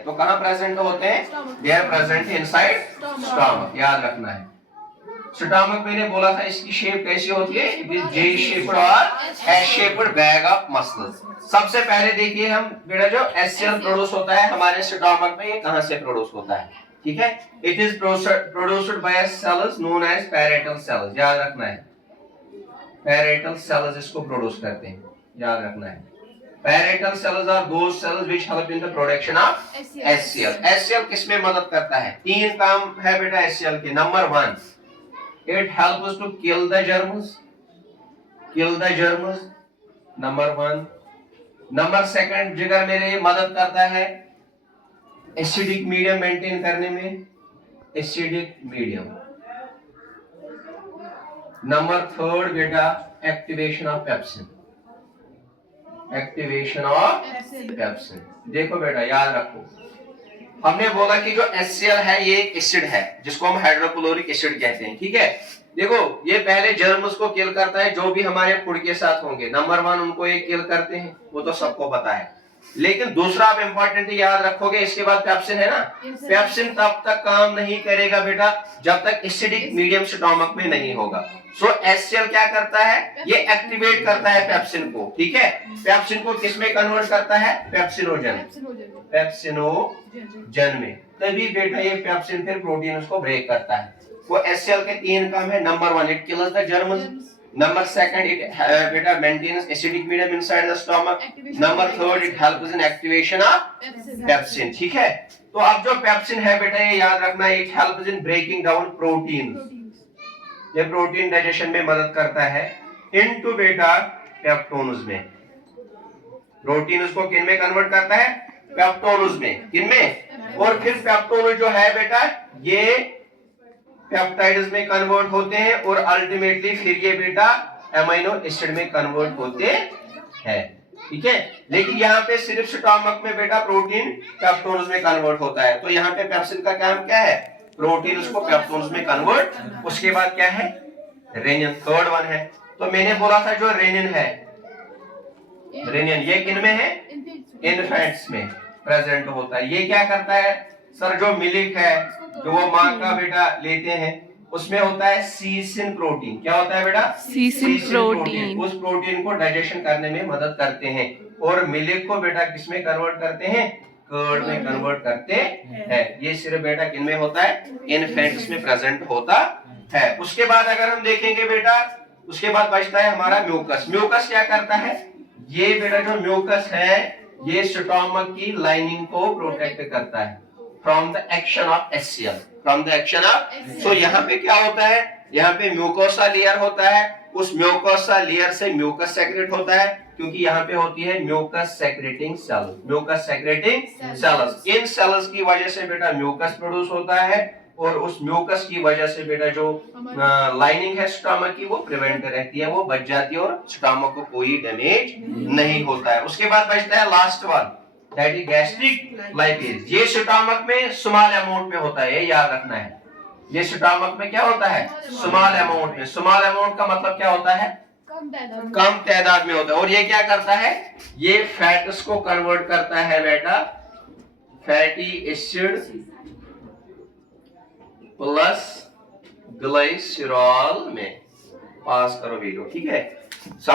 हैं। तो कहाँ प्रेजेंट होते हैं? They are present inside stomach, याद रखना है। स्टमक मैंने बोला था इसकी शेप कैसी होती है? इट इज जे शेप्ड और S shaped bag of muscles. सबसे पहले देखिए हम बेटा जो एचसीएल प्रोड्यूस होता है हमारे स्टमक में, ये कहां से प्रोड्यूस होता है? ठीक है, it is produced by cells known as parietal cells, याद रखना है। पैरेटल सेल्स इसको प्रोड्यूस करते हैं, याद रखना है। Parietal cells are those cells which help in the production of HCL. HCL किसमें मदद करता है? तीन काम है बेटा एचसीएल के। Number 1, it helps to kill the germs, number 1। Number 2 जिगर मेरे मदद करता है एसिडिक मीडियम मेंटेन करने में, एसिडिक मीडियम। नंबर 3 बेटा एक्टिवेशन ऑफ पेप्सिन, देखो बेटा याद रखो, हमने बोला कि जो HCl है ये एक एसिड है जिसको हम हाइड्रोक्लोरिक एसिड कहते हैं। ठीक है, देखो ये पहले जर्म्स को किल करता है जो भी हमारे फूड के साथ होंगे। नंबर 1 उनको ये किल करते हैं, वो तो सबको पता है। लेकिन दूसरा आप इंपॉर्टेंट याद रखोगे, इसके बाद पेप्सिन है ना, पेप्सिन तब तक काम नहीं करेगा बेटा जब तक एसिडिक मीडियम स्टमक में नहीं होगा। सो HCl क्या करता है? ये एक्टिवेट करता है पेप्सिन को। ठीक है, पेप्सिन को किसमें कन्वर्ट करता है? पेप्सिनोजन में। तभी बेटा ये पेप्सिन फिर प्रोटीन उसको ब्रेक करता है। वो HCl के 3 काम है। Number 1 it kills the germs, number 2 it बेटा maintains acidic medium inside the stomach, number 3 it helps in activation of pepsin. ठीक है, तो अब जो पेप्सिन है बेटा ये याद रखना, it helps in breaking down protein. ये प्रोटीन डाइजेशन में मदद करता है इनटू बेटा पेप्टोन्स में। प्रोटीन उसको किन में कन्वर्ट करता है? पेप्टोन्स में। किन में? और फिर पेप्टोन जो है बेटा ये पेप्टाइड्स में कन्वर्ट होते हैं और अल्टीमेटली फिर ये बेटा अमीनो एसिड में कन्वर्ट होते हैं। ठीक है, लेकिन यहाँ पे सिर्फ स्टमक में बेटा प्रोटीन पेप्टोन्स में कन्वर्ट होता है। तो यहाँ पे पेप्सिन का काम क्या है? प्रोटीन उसको पेप्टोन्स में कन्वर्ट। उसके बाद क्या है? रेनिन, थर्ड वन है। तो मैंने बोला था जो रेनिन है, रेनिन ये किन में है? इन्फेंट्स में प्रेजेंट होता है। ये क्या करता है सर? जो मिल्क है जो वो माँ का बेटा लेते हैं उसमें होता है सीसिन प्रोटीन। क्या होता है बेटा? C sin protein. उस प्रोटीन को डाइजेशन करने में मदद करते हैं और मिल्क को बेटा किसमें कन्वर्ट करते हैं? कर्ड में कन्वर्ट करते हैं। ये सिर्फ बेटा किन में होता है? इन्फेंट्स में प्रेजेंट होता है। उसके बाद अगर हम देखेंगे बेटा, उसके बाद बचता है हमारा म्यूकस। म्यूकस क्या करता है? ये बेटा जो म्यूकस है ये स्टमक की लाइनिंग को प्रोटेक्ट करता है from the action of HCl, from the action of. So यहाँ पे क्या होता है? यहाँ पे म्यूकोसा लेयर होता है, उस म्यूकोसा लेयर से म्यूकस सेक्रेट होता है क्योंकि यहाँ पे होती है mucus secreting cell, mucus secreting cells. इन सेल्स की वजह से बेटा म्यूकस प्रोड्यूस होता है और उस म्यूकस की वजह से बेटा जो लाइनिंग है स्टमक की वो प्रिवेंट रहती है, वो बच जाती है और स्टमक को कोई डैमेज नहीं होता है। उसके बाद बचता है last one, that is gastric lipase. ये स्टमक में स्मॉल अमाउंट में होता है, ये याद रखना है। ये स्टमक में क्या होता है? स्मॉल अमाउंट में। स्मॉल अमाउंट का मतलब क्या होता है? कम तादाद में होता है। और ये क्या करता है? ये फैट्स को कन्वर्ट करता है बेटा फैटी एसिड प्लस ग्लाइसरॉल में। पास करो वीडियो, ठीक है।